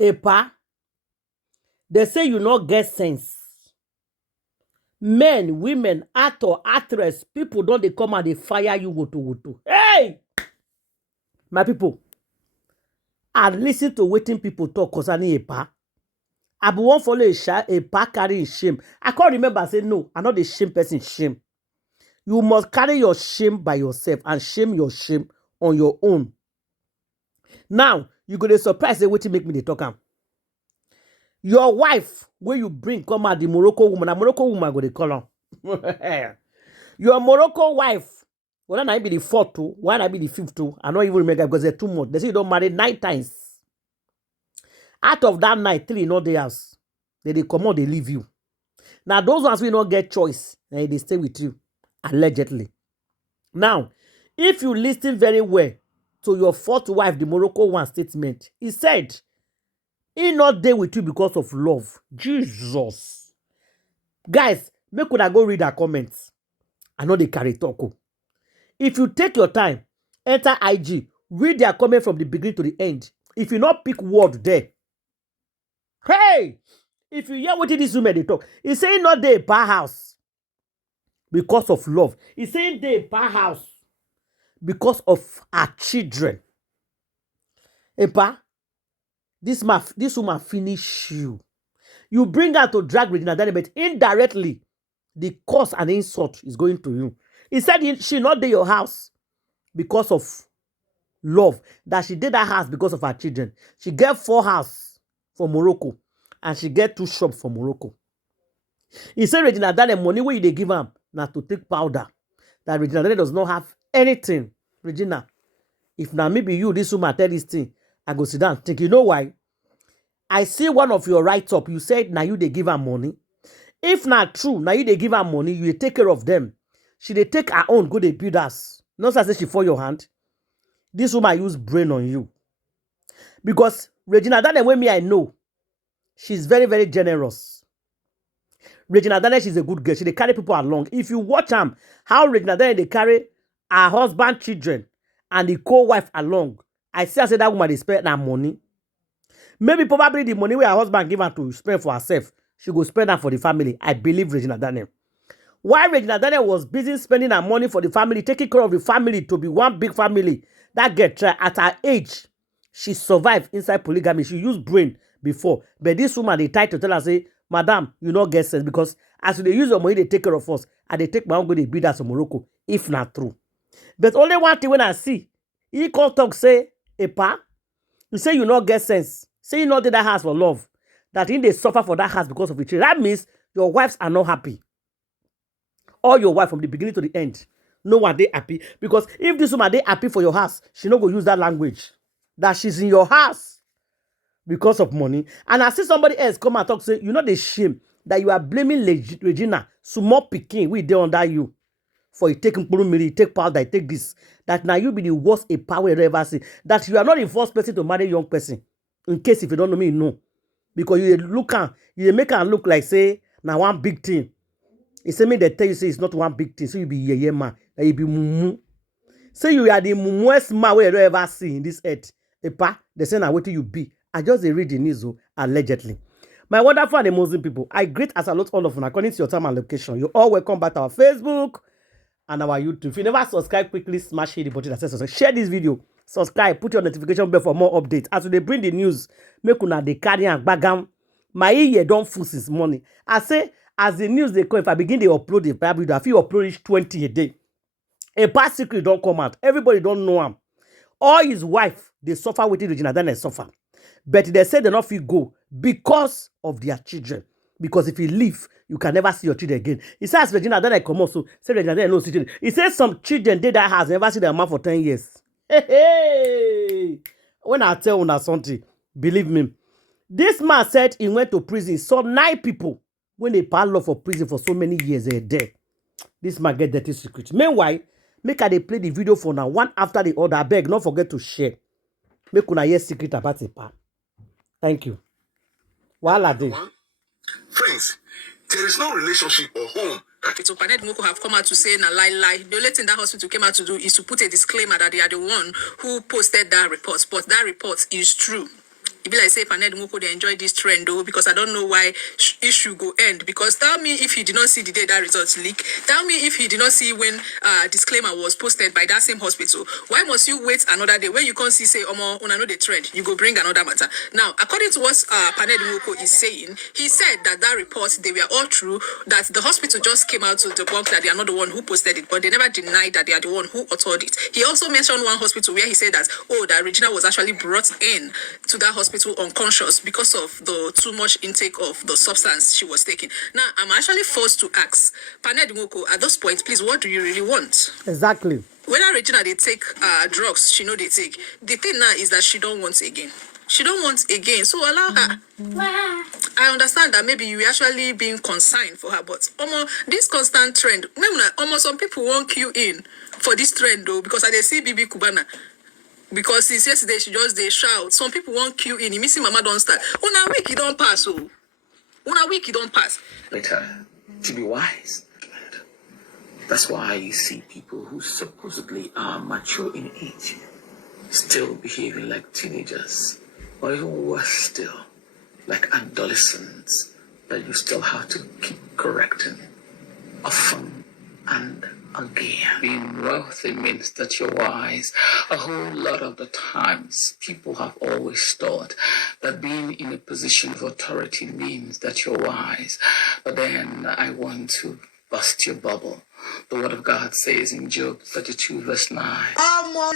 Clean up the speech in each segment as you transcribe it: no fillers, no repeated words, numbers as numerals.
Epa, they say you not get sense. Men, women, actor, actress, people don't they come and they fire you woto. Hey! My people, I listen to waiting people talk concerning Epa. I be one follow Epa carrying shame. I can't remember I say no, I'm not the shame person shame. You must carry your shame by yourself and shame your shame on your own. Now, you go to surprise say wetin make me dey talk am. Your wife, where you bring come out the Morocco woman, a Morocco woman go dey call am. Your Morocco wife, well, I be the fourth too, why I be the fifth too. I don't even remember because they're too much. They say you don't marry 9 times. Out of that 9, 3 not the house. They come out, they leave you. Now those ones will not get choice, and they stay with you, allegedly. Now, if you listen very well to your fourth wife, the Morocco one statement, he said, he not there with you because of love. Jesus. Guys, make una go read her comments. I know they carry talk. If you take your time, enter IG, read their comment from the beginning to the end. If you not pick word there, hey, if you hear what this woman they talk, he's saying not there per house because of love. He's saying there per house because of her children. Epa, this woman finish you. You bring her to drag Regina, but indirectly, the curse and insult is going to you. He said she not did your house because of love. That she did that house because of her children. She get 4 houses for Morocco. And she get 2 shops for Morocco. He said Regina Daniel money where they give him now to take powder. That Regina Daniel does not have anything. Regina, if now maybe you, this woman tell this thing, I go sit down and think, you know why? I see one of your write-up. You said now you they give her money. If not true, now you they give her money, you take care of them. She they take her own, go they build us. Not say she for your hand. This woman use brain on you. Because Regina Daniel, when me I know, she's very, very generous. Regina Daniel, she's a good girl. She they carry people along. If you watch them, how Regina Daniel they carry her husband, children, and the co-wife along. I say that woman they spend her money. Maybe probably the money where her husband give her to spend for herself, she go spend that for the family. I believe Regina Daniel. While Regina Daniel was busy spending her money for the family, taking care of the family to be one big family, that get try at her age, she survived inside polygamy. She used brain before. But this woman, they tried to tell her, say, Madam, you not get sense because as they use your money, they take care of us. And they take my own go, they build us in Morocco, if not true. But only one thing when I see, he call talk, say, Epa, you say you not get sense. Say you not did that house for love. That in they suffer for that house because of it. That means your wives are not happy. Or your wife from the beginning to the end. No one they happy. Because if this woman they happy for your house, she not go use that language. That she's in your house because of money. And I see somebody else come and talk, say, you know the shame that you are blaming Regina, small picking, we they under you. For you take you take powder, you take this. That now you be the worst a power you ever see. That you are not the first person to marry a young person. In case if you don't know me, you know. Because you make her look like, say, now one big thing. It say me they tell you say it's not one big thing. So you be yeah man. That you be mumu. Say you are the mumuest man we ever see in this earth. Epa, they say now what you be. I just read the news allegedly. My wonderful and amazing people, I greet as I lot all of you according to your time and location. You're all welcome back to our Facebook and our YouTube. If you never subscribe, quickly smash the button that says subscribe. Share this video. Subscribe. Put your notification bell for more updates. As they bring the news, make una they carry and bagam. My ear don't full since morning. I say, as the news they come, if I begin to upload the Bible, I feel upload 20 a day. A bad secret don't come out. Everybody don't know him. All his wife, they suffer with Regina Daniel suffer. But they say they not feel go because of their children. Because if you leave, you can never see your children again. He says Regina Daniel come also. Say Regina Daniel no children. He says some children did that house never see their mom for 10 years. Hey. When I tell you something, believe me. This man said he went to prison. Saw 9 people when they pile off for prison for so many years a day. This man get dirty secret. Meanwhile, make her they play the video for now, one after the other. I beg, don't forget to share. Make una hear secret about it. Thank you. Voila, day. Friends, there is no relationship or home. So Ned Nwoko have come out to say, nah, lie. The only thing that hospital came out to do is to put a disclaimer that they are the one who posted that report. But that report is true. It be like say Ned Nwoko they enjoy this trend though, because I don't know why issue go end. Because tell me if he did not see the day that results leak. Tell me if he did not see when disclaimer was posted by that same hospital. Why must you wait another day when you can't see say Omo una know the trend? You go bring another matter. Now, according to what Ned Nwoko is saying, he said that report they were all true. That the hospital just came out to debunk that they are not the one who posted it, but they never denied that they are the one who authored it. He also mentioned one hospital where he said that that Regina was actually brought in to that hospital unconscious because of the too much intake of the substance she was taking. Now, I'm actually forced to ask, Ned Nwoko, at this point, please, what do you really want? Exactly. Whether Regina they take drugs, she know they take. The thing now is that she don't want again. She don't want again, so allow her. I understand that maybe you actually being concerned for her, but this constant trend, some people won't queue in for this trend though, because I they see Bibi Kubana. Because since yesterday she just they shout. Some people won't queue in. Missing mama don't start. Una week you don't pass, oh. Una week you don't pass. Better to be wise. That's why you see people who supposedly are mature in age still behaving like teenagers, or even worse still, like adolescents that you still have to keep correcting often and again. Being wealthy means that you're wise. A whole lot of the times, people have always thought that being in a position of authority means that you're wise. But then I want to bust your bubble. The word of God says in Job 32 verse 9.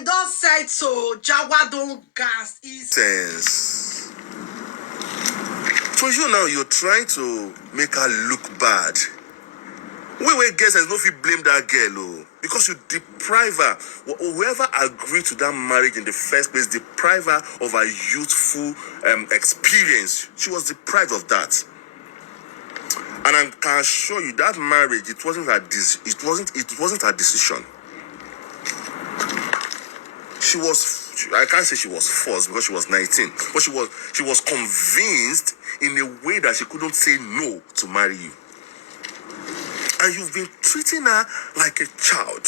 Don't say so. Jawa don't gas is sense. For you now, you're trying to make her look bad. We guess there's no fit blame that girl, because you deprive her. Whoever agreed to that marriage in the first place deprive her of her youthful experience. She was deprived of that. And I can assure you that marriage, it wasn't her decision. I can't say she was forced because she was 19, but she was convinced in a way that she couldn't say no to marry you. And you've been treating her like a child.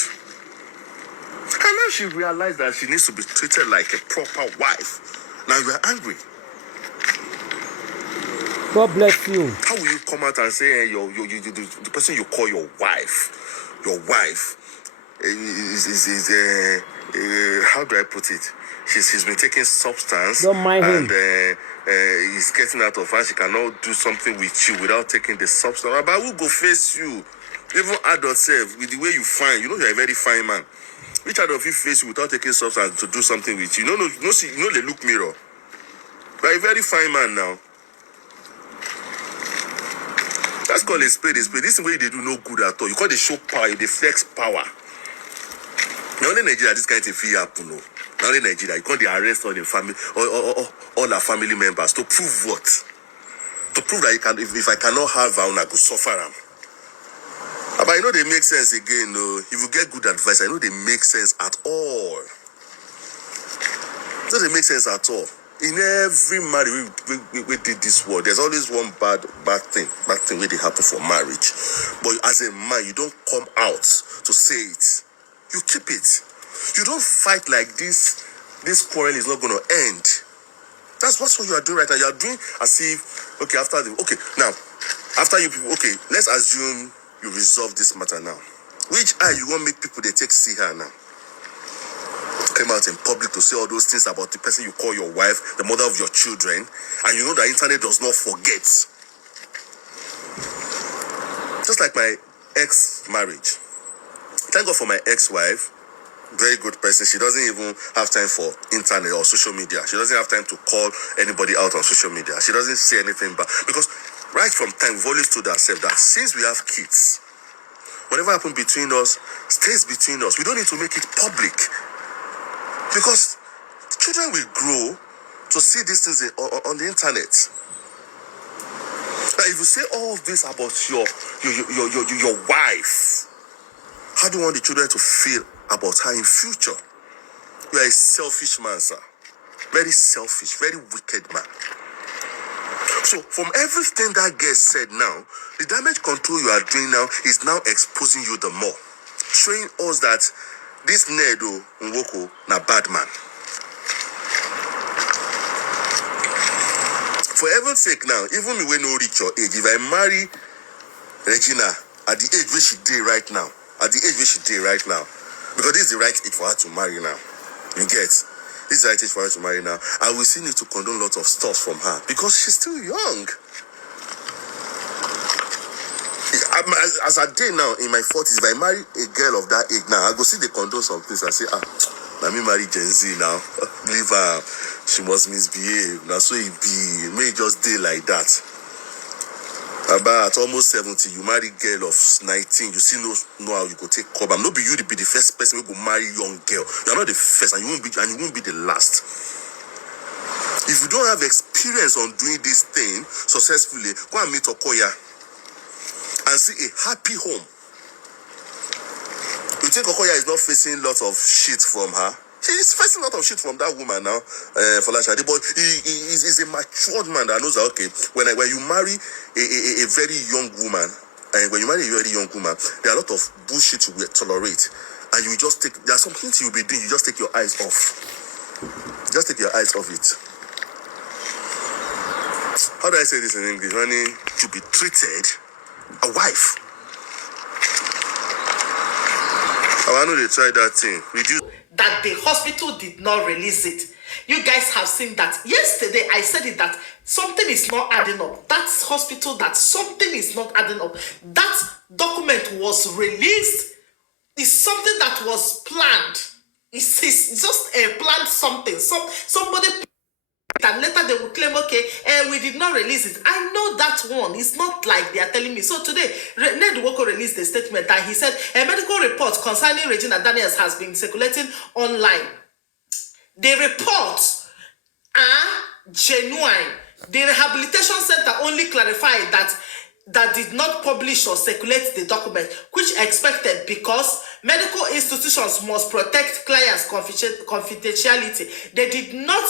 And now she realized that she needs to be treated like a proper wife. Now you are angry. God bless you. How will you come out and say the person you call your wife is how do I put it? She's been taking substance. Don't mind him. And he's getting out of her. She cannot do something with you without taking the substance. But who go face you? Even adult self, with the way you fine, you know you're a very fine man. Which adult will face you without taking substance to do something with you? No, they look mirror. You're a very fine man now. That's called a spade. This way they do no good at all. You call the show power, they flex power. Now only Nigeria, this kind of thing happen. No. Now only Nigeria, you call the arrest all the family, all our family members to prove what? To prove that you can, if I cannot have her, I go suffer them. But I know they make sense again. No, if you get good advice, I know they make sense at all. No, they make sense at all. In every marriage we did this world, there's always one bad thing where they happen for marriage. But as a man, you don't come out to say it. You keep it. You don't fight like this. This quarrel is not going to end. That's what you are doing right now. You are doing as if, after you people, let's assume you resolve this matter now. Which eye you want to make people they take see her now? Came out in public to say all those things about the person you call your wife, the mother of your children, and you know the internet does not forget. Just like my ex-marriage. Thank God for my ex-wife. Very good person. She doesn't even have time for internet or social media. She doesn't have time to call anybody out on social media. She doesn't say anything back. Because right from time, we've always told ourselves that since we have kids, whatever happens between us stays between us. We don't need to make it public. Because children will grow to see these things on the internet. Now, if you say all this about your wife, how do you want the children to feel about her in future? You are a selfish man, sir. Very selfish, very wicked man. So, from everything that girl said now, the damage control you are doing now is now exposing you the more. Showing us that this Ned Nwoko na bad man. For heaven's sake now, even me when no reach your age, if I marry Regina at the age where she did right now, because this is the right age for her to marry now. You get? This is the right age for her to marry now. I will still need to condone lots of stuff from her because she's still young. As a day now in my 40s, if I marry a girl of that age now, I go see the condone some things and say, let me marry Gen Z now. Leave her. She must misbehave. Now so it be. May just day like that. About at almost 70, you marry girl of 19. You still know how you go take cover. No be you to be the first person who go marry young girl. You are not the first, and you won't be the last. If you don't have experience on doing this thing successfully, go and meet Okoya and see a happy home. You think Okoya is not facing lots of shit from her? He is facing a lot of shit from that woman now, Folashade, but he is a matured man that knows that, okay, when you marry a very young woman, and when you marry a very young woman, there are a lot of bullshit you will tolerate, and you just there are some things you'll be doing, you just take your eyes off. Just take your eyes off it. How do I say this in English? Honey, to be treated a wife. I know they tried that thing. That the hospital did not release it. You guys have seen that. Yesterday, I said it that something is not adding up. That's hospital, that something is not adding up. That document was released. It's something that was planned. It's just a planned something. Somebody, and later they will claim, okay, we did not release it. I know that one. It's not like they are telling me. So today, Ned Nwoko released a statement that he said a medical report concerning Regina Daniels has been circulating online. The reports are genuine. The rehabilitation center only clarified that did not publish or circulate the document, which expected because medical institutions must protect clients' confidentiality. They did not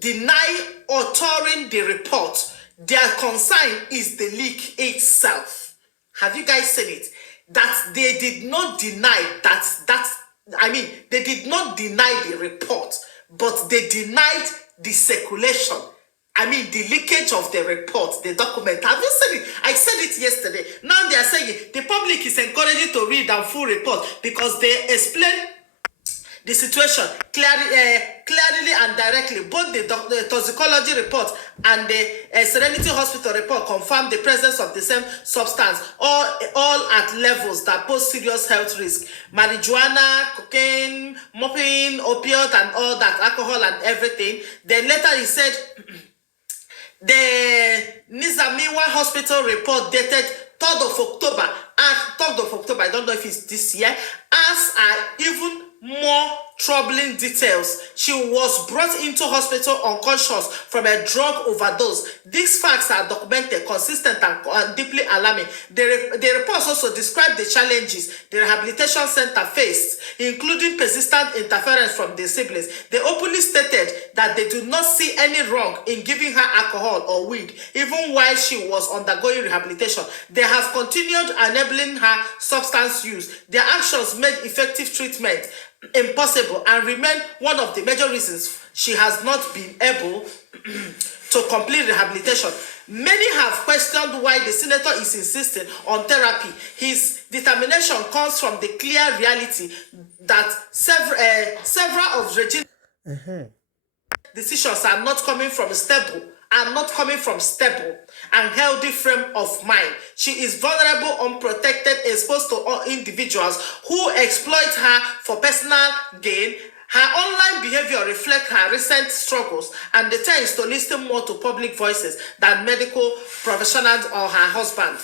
deny authoring the report. Their concern is the leak itself. Have you guys seen it? That they did not deny they did not deny the report, but they denied the circulation. The leakage of the report, the document. Have you seen it? I said it yesterday. Now they are saying the public is encouraged to read the full report because they explain the situation clearly and directly. Both the toxicology report and the Serenity Hospital report confirm the presence of the same substance, all at levels that pose serious health risk. Marijuana, cocaine, morphine, opioid, and all that, alcohol and everything. Then later he said, the Nizamiwa Hospital report dated 3rd of October, I don't know if it's this year, as even more troubling details. She was brought into hospital unconscious from a drug overdose. These facts are documented, consistent, and deeply alarming. The reports also describe the challenges the rehabilitation center faced, including persistent interference from the siblings. They openly stated that they do not see any wrong in giving her alcohol or weed, even while she was undergoing rehabilitation. They have continued enabling her substance use. Their actions made effective treatment impossible and remain one of the major reasons she has not been able to complete rehabilitation. Many have questioned why the senator is insisting on therapy. His determination comes from the clear reality that several of Regina's decisions are not coming from stable and healthy frame of mind. She is vulnerable, unprotected, exposed to all individuals who exploit her for personal gain. Her online behavior reflects her recent struggles and the tends to listen more to public voices than medical professionals or her husband.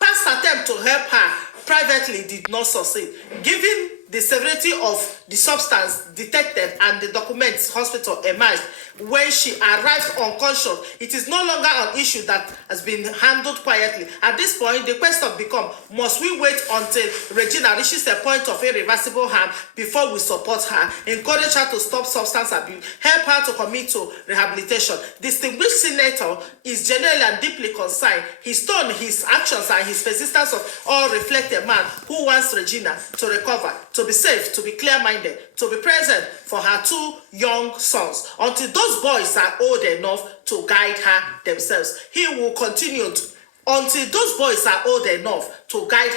Past attempt to help her privately did not succeed. Given the severity of the substance detected and the documents hospital emerged when she arrived unconscious, it is no longer an issue that has been handled quietly. At this point, the question becomes, must we wait until Regina reaches a point of irreversible harm before we support her, encourage her to stop substance abuse, help her to commit to rehabilitation? Distinguished senator is genuinely and deeply concerned. His tone, his actions, and his persistence of all reflect a man who wants Regina to recover. to be safe, to be clear-minded, to be present for her 2 young sons. Until those boys are old enough to guide her themselves. He will continue until those boys are old enough to guide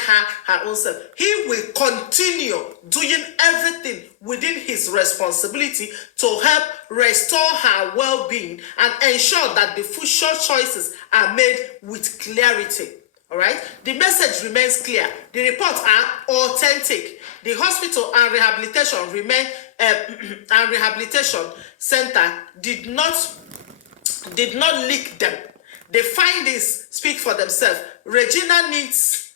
her own self. He will continue doing everything within his responsibility to help restore her well-being and ensure that the future choices are made with clarity. All right, the message remains clear. The reports are authentic. The hospital and rehabilitation center did not leak them. The findings speak for themselves. Regina needs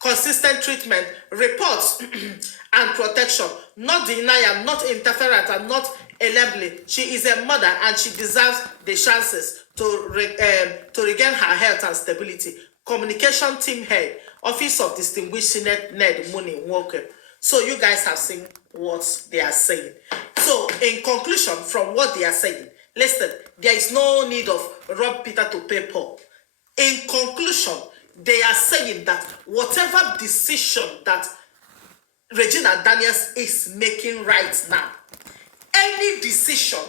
consistent treatment, reports, and protection. Not denial, not interference, and not labeling. She is a mother and she deserves the chances to regain her health and stability. Communication team head, Office of Distinguished Senate Ned Nwoko. So you guys have seen what they are saying. So in conclusion, from what they are saying, listen, there is no need of rob Peter to pay Paul. In conclusion, they are saying that whatever decision that Regina Daniels is making right now, any decision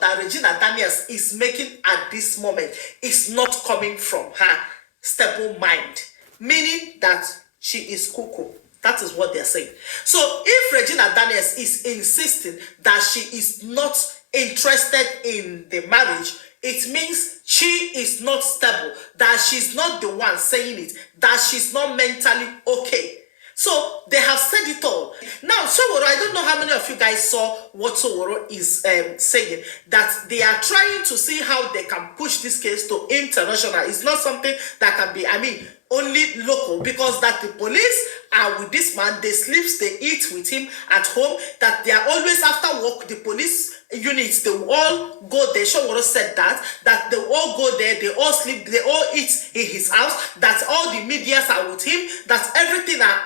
that Regina Daniels is making at this moment is not coming from her stable mind, meaning that she is cuckoo. That is what they're saying. So if Regina Daniels is insisting that she is not interested in the marriage, it means she is not stable, that she's not the one saying it, that she's not mentally okay. So they have said it all. Now, Soworo, I don't know how many of you guys saw what Soworo is saying, that they are trying to see how they can push this case to international. It's not something that can be, only local, because that the police are with this man, they sleep, they eat with him at home, that they are always after work, the police units, they all go there. Soworo said that they all go there, they all sleep, they all eat in his house, that all the medias are with him, that everything are,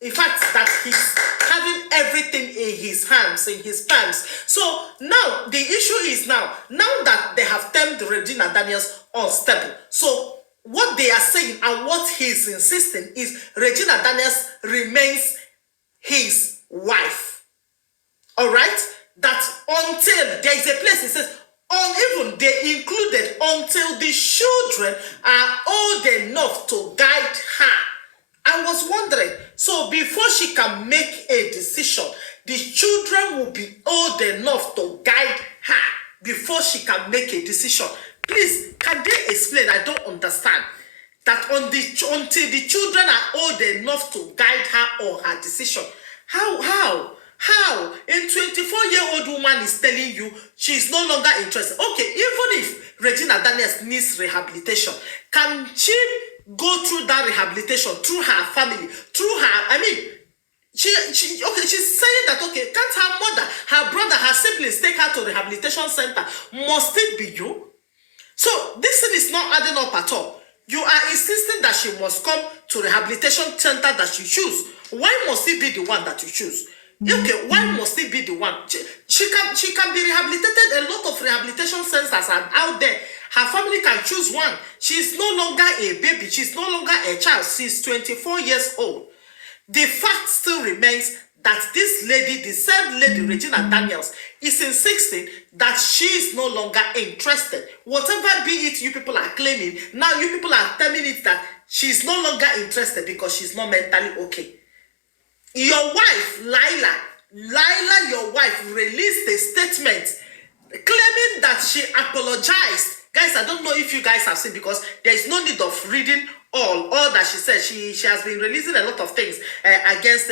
in fact, that he's having everything in his hands, in his palms. So now the issue is now that they have termed Regina Daniels unstable. So what they are saying and what he's insisting is Regina Daniels remains his wife. All right? That until there is a place, it says, even they included until the children are old enough to guide her. I was wondering, so before she can make a decision, the children will be old enough to guide her before she can make a decision. Please, can they explain? I don't understand. That until the children are old enough to guide her or her decision. How? A 24-year-old woman is telling you she's no longer interested. Okay, even if Regina Daniels needs rehabilitation, can she go through that rehabilitation through her family, through her, she's saying that, okay, can't her mother, her brother, her siblings take her to rehabilitation center? Must it be you? So this thing is not adding up at all. You are insisting that she must come to rehabilitation center that you choose. Why must it be the one that you choose? Okay, why must it be the one? She can be rehabilitated. A lot of rehabilitation centers are out there. Her family can choose one. She's no longer a baby. She's no longer a child. She's 24 years old. The fact still remains that this lady, the said lady, Regina Daniels, is insisting that she is no longer interested. Whatever be it you people are claiming, now you people are telling it that she's no longer interested because she's not mentally okay. Your wife, Lila, your wife, released a statement claiming that she apologized. Guys, I don't know if you guys have seen, because there is no need of reading all that she said. She has been releasing a lot of things against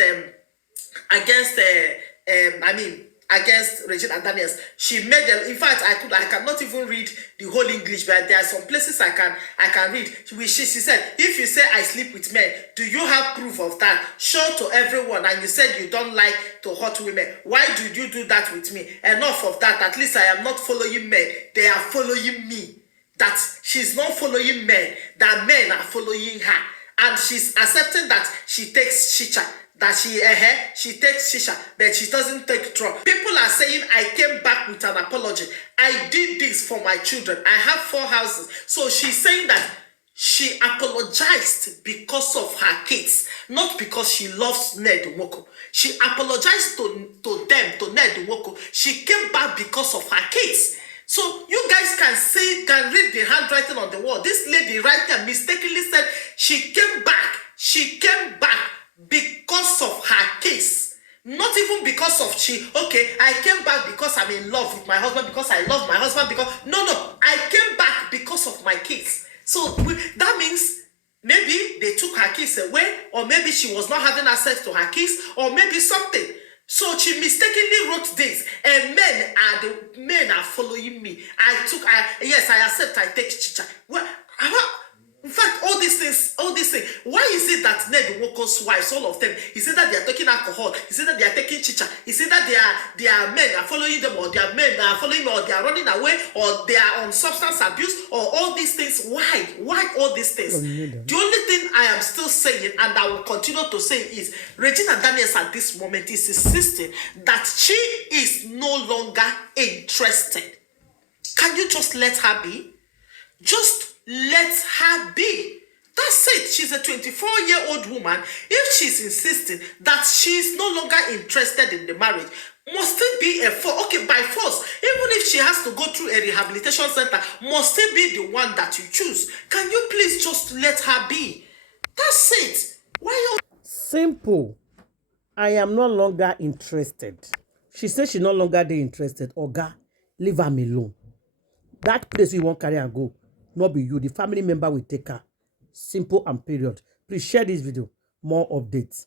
Regina Daniels. She made them. In fact, I cannot even read the whole English, but there are some places I can read. She said, if you say I sleep with men, do you have proof of that? Show to everyone. And you said you don't like to hurt women. Why did you do that with me? Enough of that. At least I am not following men. They are following me. That she's not following men. That men are following her. And she's accepting that she takes shisha. That she takes shisha, but she doesn't take drug. People are saying, I came back with an apology. I did this for my children. I have 4 houses. So she's saying that She apologized because of her kids, not because she loves Ned Nwoko. She apologized to Ned Nwoko. She came back because of her kids. So you guys can read the handwriting on the wall. This lady right there mistakenly said she came back. She came back because of her kids. Not even because of I came back because I'm in love with my husband, because I love my husband, because, no, I came back because of my kids. So that means maybe they took her kids away, or maybe she was not having access to her kids, or maybe something. So she mistakenly wrote this, and men are following me. I accept, I take chicha. Well, in fact, all these things. Why is it that Ned Nwoko's wives, all of them, is it that they are taking alcohol? Is it that they are taking chicha? Is it that their men are following them, or their men are following them, or they are running away, or they are on substance abuse, or all these things? Why? Why all these things? The only thing I am still saying, and I will continue to say, is Regina Daniels at this moment is insisting that she is no longer interested. Can you just let her be? Just let her be. That's it. She's a 24-year-old woman. If she's insisting that she's no longer interested in the marriage, must it be by force? Even if she has to go through a rehabilitation center, must it be the one that you choose? Can you please just let her be? That's it. Why? Simple. I am no longer interested. She says she's no longer interested. Oga, leave her alone. That place you won't carry and go. Not be you. The family member will take her. Simple and period. Please share this video. More updates.